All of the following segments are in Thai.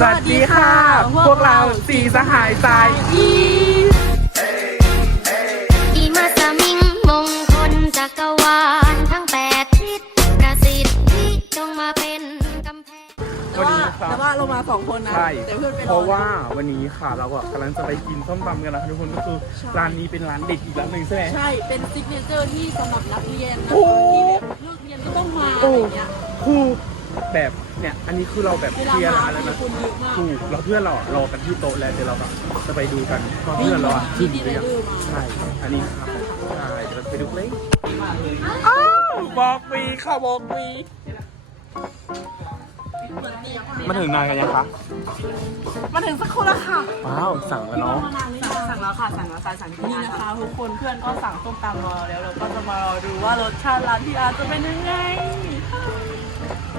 สวัสดีค่ะ พวกเราสีสหายสายอีอีมาสมิงมงคลจักรวาลทั้งแปดทิศประสิทธิจงมาเป็นกำแพงแต่ว่าแต่ว่าเรามาสองคนนะ ใช่แต่เพื่อนไปรอเพราะว่าวันนี้ค่ะเราอะกำลังจะไปกินส้มตำกันนะคะทุกคนก็คือร้านนี้เป็นร้านเด็ดอีกร้านหนึ่งใช่ไหมใช่ เป็นซิกเนเจอร์ที่สำหรับนักเรียนนะโอ้คะที่แบบเลิกเรียนก็ต้องมาอะไรอย่างเงี้ยคือ แบบเนี่ยอันนี้คือเราแบบเวเคลาลียร์มาร้านแล้วมีนะคนเยอะมากถูกแล้วเพื่อนเราอะรอกันที่โต๊ะแล้วเดี๋ยวเราแบบจะไปดูกันว่าเพื่อนเราอะถึงหรือยังใช่อันนี้ครับใช่เดี๋ยวเราจะไปดูเลยอ้าวบอกฟรีค่ะบอกฟรีมาถึงนานกันยังคะมาถึงสักคนละค่ะ ว้าวสั่งแล้วเนาะสั่งแล้วค่ะ สั่งแล้วค่ะสั่งที่นี่นะคะทุกคนเพื่อนก็สั่งส้มตำรอแล้วเราก็จะมารอดูว่ารสชาติร้านพี่อาร์ตจะเป็นยังไง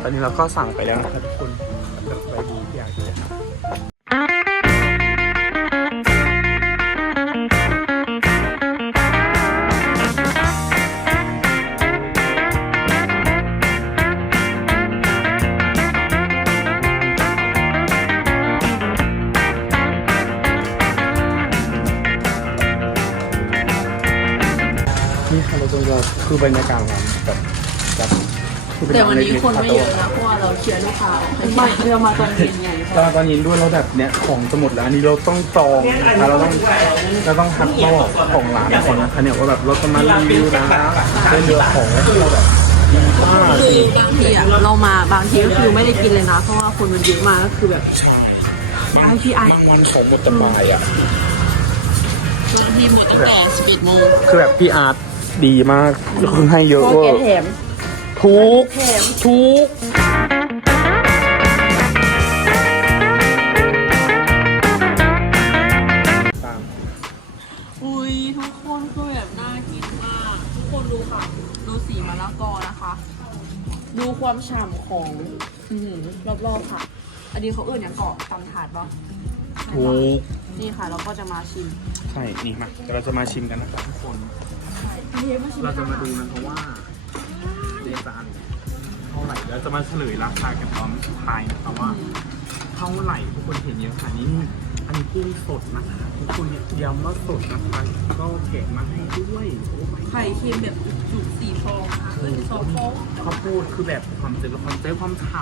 ตอนนี้เราก็สั่งไปแล้วนะครับทุกคนเดี๋ยวไปดูที่อยากจะนี่ค่ะเราจะคือบรรยากาศร้านแบบแบบ แต่ร้าวันนี้ล็กๆคนไม่เยอะนะเพราะว่าเราเคลียร์ลูกค้าไม่เรามาตอนเย็นไงตอนตอนนี้ด้วยเราแบบเนี้ยของจะหมดแล้วอันนี้เราต้องจองนะคะเราต้องเราต้องคัดลอกของร้านก่อนนะคะเนี่ยว่าแบบเราจะมารีวิวนะได้เรือของที่เราแบบดีมากคืจอริงบางทีอะเรามาบางทีก็คือไม่ได้กินเลยนะเพราะว่าคนมันเยอะมากก็คือแบบไอพีไอมันของหมดจะบายอะบางทีหมดตั้งแต่11โมงคือแบบพี่อาร์ตดีมากคือให้เยอะก็เวอแกร์แถมทุกแถมทุกตามอุ้ยทุกคนคือแบบน่ากินมาก ทุกคนดูค่ะ ดูสีมะละกอนะคะ ดูความฉ่ำของอือหือรอบๆค่ะ อันนี้เขาเอื้อนอย่างเกาะตำถาดปะทุกนี่ค่ะเราก็จะมาชิม ใช่ นี่มาเดี๋ยวเราจะมาชิมกันนะครับทุกคน เราจะมาดูนะเพราะว่า ในจานเท่าไหร่แล้วจะมาเฉลยราคากันตอนสุดท้ายนะครับว่าเท่าไหร่ทุกคนเห็นเยอะขนาดนี้นี่อันนี้กุ้งสดนะคะทุกคนเนี่ยย้ำว่าสดนะคะก็แกะมาให้ด้วยโอ้ไข่เค็มแบบจุกๆสี่ฟองนะคะเอ้ยสองฟองข้าวโพดคือแบบความเจ็บความเจ็บความฉ่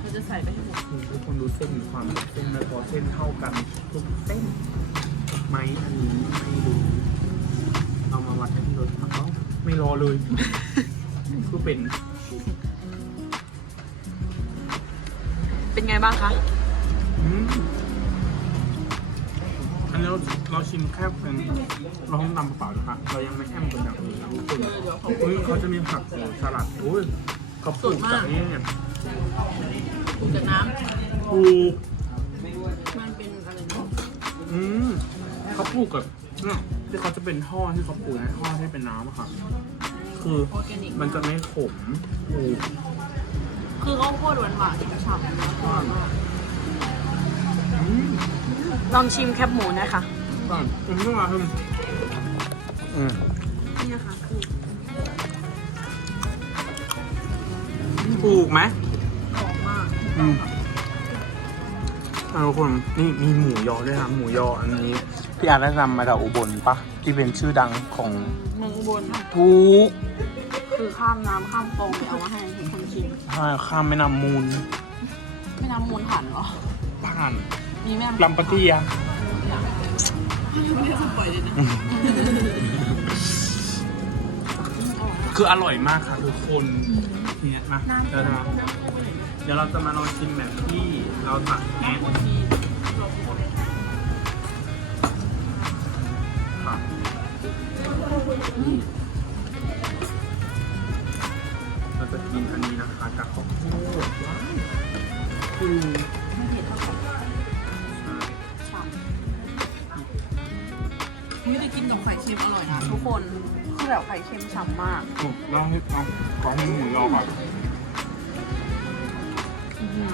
เราจะใส่ไปให้หมดำทุกคนดูเส้นความเส้นแล้วพอเส้นเท่ากันทุกเส้นไหมอันนี้ไม่ดูเอามาวัดกันที่รถเอ้าไม่รอเลย คือเป็น เป็นไงบ้างคะอืมอันนี้เราเราชิมแค่เป็นเราต้องนำเปล่าๆนะคะเรายังไม่แอมกับอย่างอื่นนะทุกคนอุ้ยเขาจะมีผักสลัดอุ้ยเขาปลูกจากนี่เนี่ยปรุงจากน้ปลูกำมันเป็นอะไรนะอืมเขาปลูกกับเนี่ยที่เขาจะเป็นท่อที่เขาปลูกในท่อที่เป็นน้ำอะค่ะ คือออร์แกนิกมันจะไม่ขมปลูกคือข้าวโพดหวานหวานๆฉ่ำๆนะอืมลองชิมแคบหมูนะคะก่อนอืมต้องมาอืมอืมนี่นะคะคือปลูกไหมหอมมากอืมอ่าทุกคนนี่มีหมูยอด้วยนะหมูยออันนี้พี่อาร์ตได้นำมาจากอุบลปะ ที่เป็นชื่อดังของเมืองอุบลค่ะทุกคือข้ามน้ำข้ามคลองไปเอามาให้ทุกคนชิมข้ามแม่น้ำมูลไม่น้ำมูลผ่านเหรอ ผ่านมีแม่ลำปะเทียไม่ได้สปอยเลยนะคืออร่อยมากค่ะทุกคนทีเนี้ยนะเดี๋ยวเราเดี๋ยวเราจะมาลองชิมแบบที่เราตักแอน เราจะกินอันนี้นะคะกับข้าวโพดว้าวคือไม่เผ็ดเท่าไหร่ฉ่ำไม่ได้กินกับไข่เค็มอร่อยนะทุกคน คือแบบไข่เค็มฉ่ำมากผมเล่าให้ฟังขอให้หมูยอก่อนอื้อหือ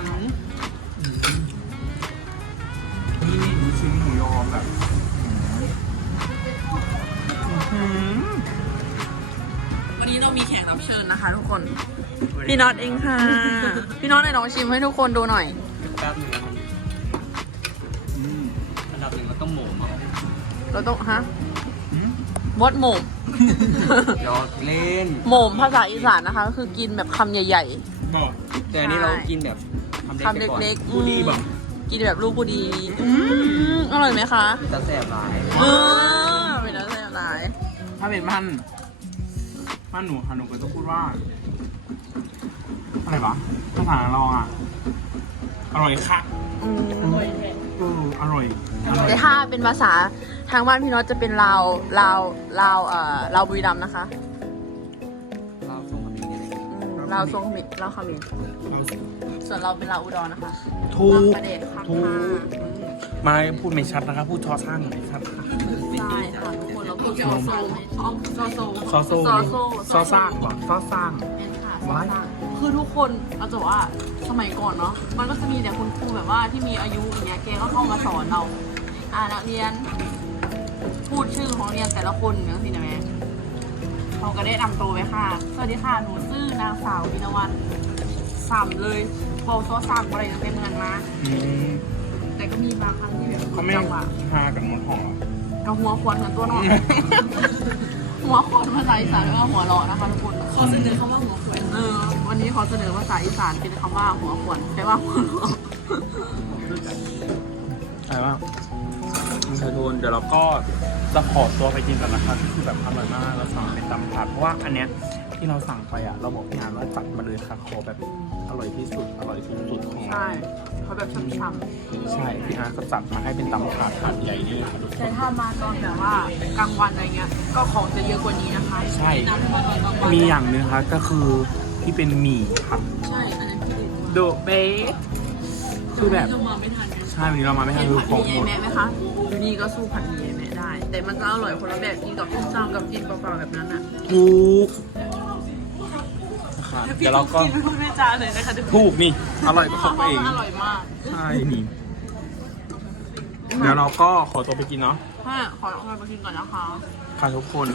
นี่นี่ดูชิ้นหมูยอแบบอื้อหือวันนี้ เรามีแขกรับเชิญนะคะ ทุกคน พี่น็อตเองค่ะ พี่น็อตไหนลองชิมให้ทุกคนดูหน่อย แป๊บหนึงแล้วมันอืมอันดับหนึ่งเราต้องโหมเอาเราต้องฮะอืมมดโหมมหยอกเล่นโหมมภาษาอีสานนะคะ ก็คือกินแบบคำใหญ่ บอกแต่อันนี้เรากินแบบทำเล็กๆคำไปก่อนเล็กๆผู้ดีบอกกินแบบลูกผู้ดีอืมอร่อยไหมคะ จะแสบหลาย เออเป็นแล้วใช่ไหมถ้าเป็นมัน มันหนูค่ะหนูก็จะพูดว่า อะไรวะภาษาเราอะ อร่อยค่ะอืมเอออร่อยอร่อยแต่ถ้าเป็นภาษาทางบ้านพี่น็อตจะเป็นลาวลาวลาวเอ่อลาวบุรีรัมย์นะคะเราส่งกับนี้เลยอืมลาวทรงเขมิดลาวเขมิดเราส่วนเราเป็นลาวอุดรนะคะถูกประเด็นค่ะถูกไม่พูดไม่ชัดนะครับพูดชอสร้างไม่ชัดค่ะ ใช่ค่ะทุกคนเราพูดซอโซซอโซซอโซ่ซอโซซอสร้างบอกซอสร้าง เป็นค่ะว้ายคือทุกคนเราจะบอกว่าสมัยก่อนเนาะมันก็จะมีแต่คุณครูแบบว่าที่มีอายุอย่างเงี้ยแกก็เข้ามาสอนเรา อ่านักเรียน พูดชื่อของนักเรียนแต่ละคนอย่างสินะแม่เขาก็ได้นำตัวไว้ค่ะ สวัสดีค่ะ หนูชื่อนางสาววินวันสามเลยเบาซอสามอะไรจะเป็นเงินมา อืมแต่ก็มีบางครั้งที่แบบเขาไม่จังหวะทากับหมดหอม กระหัวควนเหมือนตัวน้องหัวควนภาษาอีสานเรียกว่าหัวเราะนะคะทุกคนเขาเสนอคำว่าหัวควนเออวันนี้เขาเสนอภาษาอีสานเป็นคำว่าหัวควนแปลว่าหัวเราะอะไรวะคุณชายทูนเดี๋ยวเราก็จะขอตัวไปกินกันนะคะคือแบบอร่อยมากเราสั่งเป็นตำถาดเพราะว่าอันเนี้ย ที่เราสั่งไปอะ เราบอกพี่อานว่าจัดมาเลยค่ะขอแบบอร่อยที่สุดอร่อยสุดๆของใช่เขาแบบช่ำใช่พี่อาร์ตก็จัดมาให้เป็นตำถาดถาดใหญ่นี่เลยค่ะทุกๆคแต่นถ้ามาตอนแบบว่ากลางวันอะไรเงี้ย ก็ของจะเยอะกว่านี้นะคะใช่ถ้ามาตอนกลางวันมีอย่างหนึงครับก็คือที่เป็นหมี่ครับใช่ อันนั้นพี่โดเบคือแบบเรามาไม่ทันนะใช่วันนี้เรามาไม่ทัเห็นนคือผัดของหมี่หมดแม่ไหมคะอยู่นี่ก็สู้ผัดหมี่แม่ได้ แต่มันจะอร่อยคนละแบบกินกับส้มตำกับกินเปล่าๆแบบนั้นอะ ถูกนะครับ เดี๋ยวเราก็พี่พูดไม่จาเลยนะคะทุกคนถูกนี่ อร่อยก็เพเขาราะเองว่ามันอร่อยมากใช่นี่เดี๋ยวเราก็ขอตัวไปกินเนาะถ้าขอลองไปกินก่อนนะคะ ค่ะทุกคน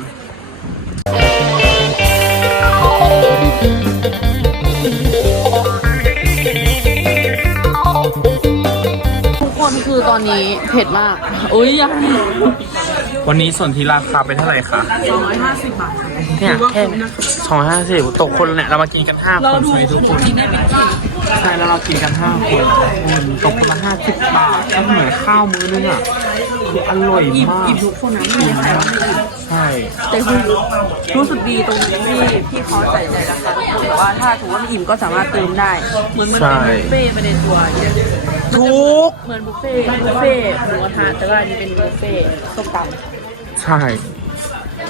ทุกคนคือตอนนี้เผ็ดมาก อุ้ยยัง วันนี้ส่วนที่ราคาเป็นเท่าไหร่คะสองร้อยห้าสิบบาทค่ะเนี่ยแค่สองห้าสิบตกคนเนี่ยเรามากินกันห้าคเรานดูใช่ทุกคนจริงได้เป็นกินใช่แล้วเรากินกันห้าคนคนตกคนละห้าสิบบาทก็เหมือนข้าวมื้อนึงอะคืออร่อยอิ่มมากอิ่มทุกคนนะไม่มีใครว่าไม่อิ่มใช่แต่คือรู้สึกดีตรงนี้ที่ที่เขาใส่ใจราคาทุกคนแต่ว่าถ้าถือว่าไม่อิ่มก็สามารถเติมได้เหมือนมันเป็นบุฟเฟ่ต์ไปในตัวอย่างเงี้ยทุก เหมือนบุฟเฟ่ต์บุฟเฟ่ต์หมูกระทะแต่ว่าอันนี้เป็นบุฟเฟ่ต์ส้มตำ ใช่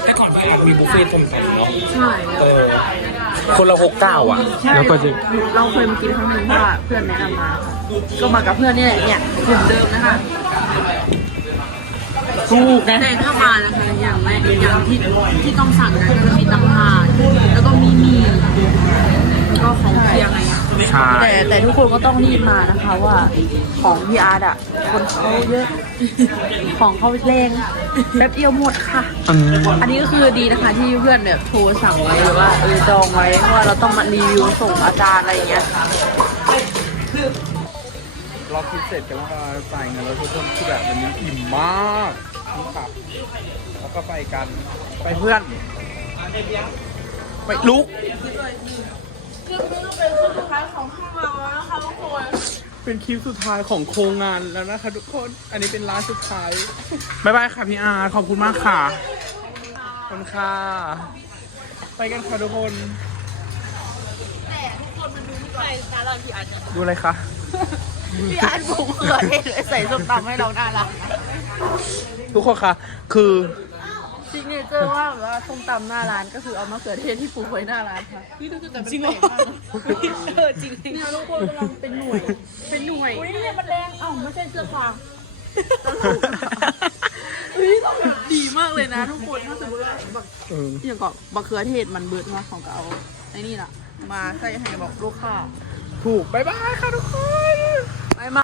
แต่ก่อนไปมีบุฟเฟ่ต์ต้มตำเนาะใช่เออคนละหกเก้าอะแล้วก็จะ เราเคยมากินครั้งหนึงเพราะว่าเพื่อนแนะนำมาค่ะก็มากับเพื่อนเนี่ยเนี่ยกลุ่มเดิมนะคะถูกนะแต่ถ้ามานะคะอย่างแรกอย่างที่ที่ต้องสั่งนะก็จะมีตำถาดแล้วก็มีหมี่แล้วก็ของเคียงอะไรเงี้ย ใช่แต่แต่ทุกคนก็ต้องรีบมานะคะว่าของพี่อาร์ตอะคนเขาเยอะ ของเขาแรงแป๊บเดียวหมดค่ะ อืมอันนี้ก็คือดีนะคะที่เพื่อนแบบโทรสั่งไว้หรือว่าเออจองไว้เพราะว่าเราต้องมารีวิวส่งอาจารย์อะไรอย่างเงี้ย เราคิดเสร็จกันแล้วก็จ่ายเงินแล้วทุกคนคือแบบวันนี้อิ่มมากนี่ครับแล้วก็ไปกัน ไปเพื่อน ไปลุก เป็นคลิปสุดท้ายของโครงงานแล้วนะคะทุกคน อันนี้เป็นร้านสุดท้าย บ๊ายบายค่ะพี่อาร์ขอบคุณมากค่ะ ขอบคุณค่ะ ไปกันค่ะทุกคนดูอะไรคะพี่อาร์ตบุกเขือเทศเลยใส่ส้มตำให้เราน่ารักทุกคนคะคือ ซิกเนเจอร์ว่าแบบว่าส้มตำหน้าร้านก็คือเอามะเขือเทศที่ปลูกไว้หน้าร้านค่ะจริงเหรอเออจริงเนี่ยทุกคนกำลังเป็นหน่วย เป็นหน่วยอุ้ยเนี่ยมันแดงเอ้าไม่ใช่เสื้อฟางตลกอะเฮ้ยต้องแบบดีมากเลยนะทุกคนถ้าสมมติว่าแบบเอออย่างก็มะเขือเทศมันเบิดมาของก็เอาไอ้นี่ล่ะ มาใส่ให้บอกลูกค้าถูกบ๊ายบายค่ะทุกคน